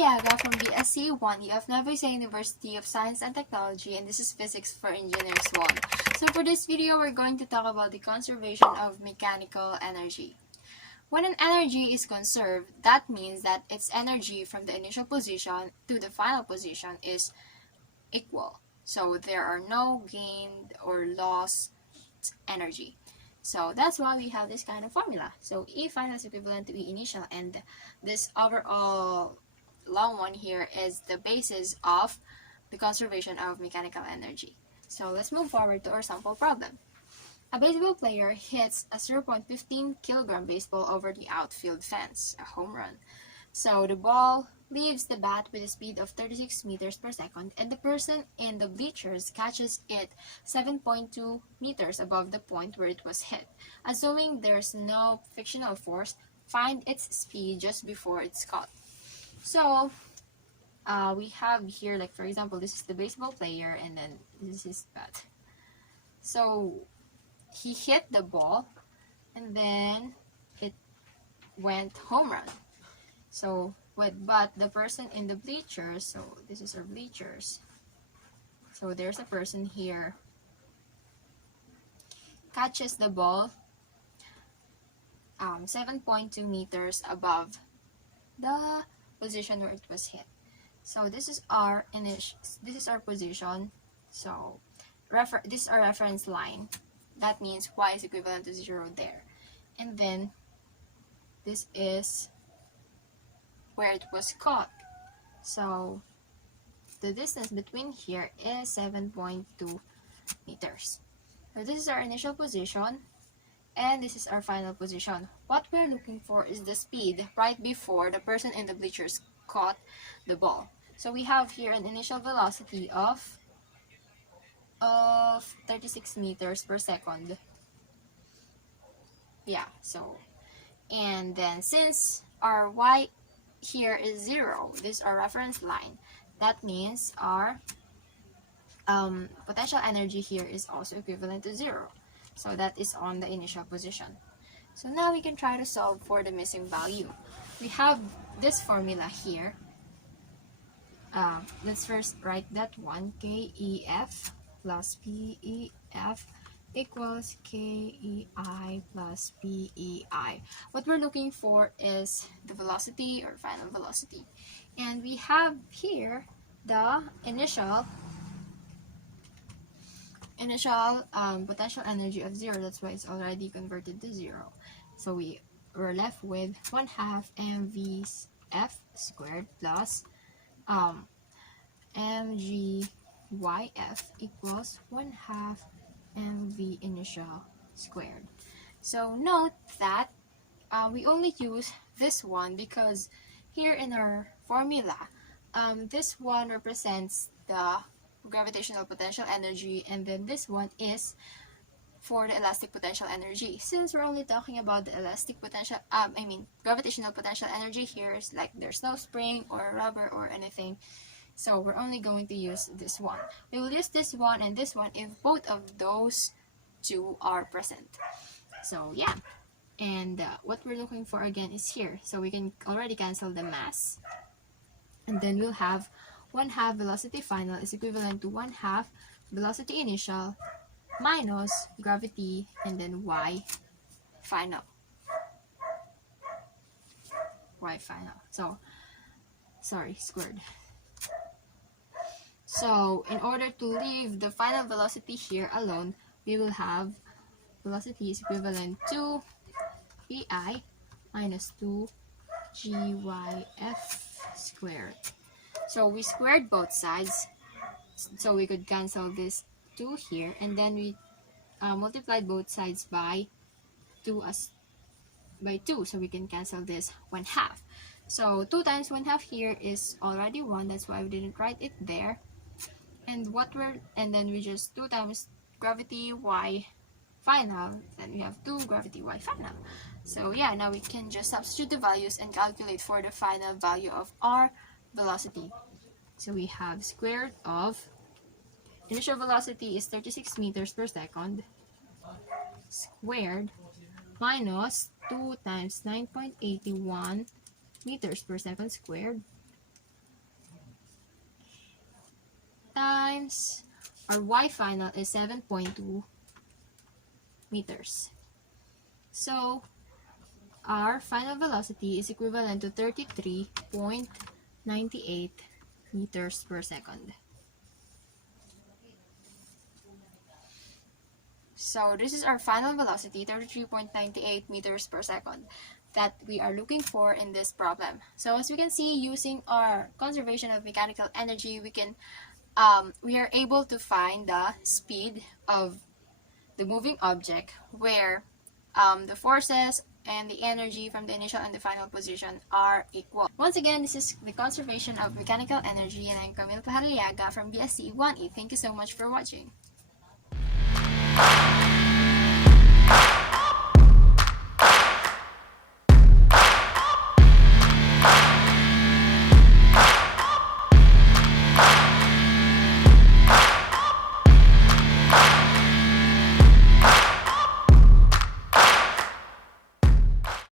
Pajarillaga from BSCE 1E of Nueva University of Science and Technology, and this is Physics for Engineers 1. So for this video, we're going to talk about the conservation of mechanical energy. When an energy is conserved, that means that its energy from the initial position to the final position is equal. So there are no gained or lost energy. So that's why we have this kind of formula. So E final is equivalent to E initial, and this overall long one here is the basis of the conservation of mechanical energy. So let's move forward to our sample problem. A baseball player hits a 0.15 kilogram baseball over the outfield fence, a home run. So the ball leaves the bat with a speed of 36 meters per second, and the person in the bleachers catches it 7.2 meters above the point where it was hit. Assuming there's no frictional force, find its speed just before it's caught. So we have here, like for example, this is the baseball player, and then this is his bat. So he hit the ball, and then it went home run. So, but the person in the bleachers, so this is our bleachers. So there's a person here, catches the ball 7.2 meters above the position where it was hit. So this is our position. So this is our reference line. That means y is equivalent to 0 there. And then this is where it was caught. So the distance between here is 7.2 meters. So this is our initial position, and this is our final position. What we're looking for is the speed right before the person in the bleachers caught the ball. So we have here an initial velocity of 36 meters per second. Yeah, so, and then since our y here is 0, this is our reference line, that means our potential energy here is also equivalent to 0. So that is on the initial position. So now we can try to solve for the missing value. We have this formula here. Let's first write that one. KEF plus PEF equals KEI plus PEI. What we're looking for is the velocity or final velocity. And we have here the initial potential energy of 0. That's why it's already converted to 0. So we were left with 1/2 mvf squared plus mgyf equals 1/2 mv initial squared. So note that we only use this one because here in our formula, this one represents the gravitational potential energy, and then this one is for the elastic potential energy. Since we're only talking about the elastic potential, gravitational potential energy here is like there's no spring or rubber or anything. So we're only going to use this one. We will use this one and this one if both of those two are present. So yeah, and what we're looking for again is here. So we can already cancel the mass, and then we'll have 1/2 velocity final is equivalent to 1/2 velocity initial minus gravity, and then y final. So, sorry, squared. So, in order to leave the final velocity here alone, we will have velocity is equivalent to pi minus 2 gyf squared. So we squared both sides, so we could cancel this 2 here, and then we multiplied both sides by 2, so we can cancel this 1/2. So 2 times 1/2 here is already 1, that's why we didn't write it there. And then we just 2 times gravity y final, then we have 2 gravity y final. So yeah, now we can just substitute the values and calculate for the final value of our velocity. So we have square root of initial velocity is 36 meters per second squared minus 2 times 9.81 meters per second squared times our y final is 7.2 meters. So, our final velocity is equivalent to 33.98 meters per second. So, this is our final velocity, 33.98 meters per second, that we are looking for in this problem. So, as we can see, using our conservation of mechanical energy, we are able to find the speed of the moving object where the forces and the energy from the initial and the final position are equal. Once again, this is the conservation of mechanical energy, and I'm Camille Pajarillaga from BSCE 1E. Thank you so much for watching.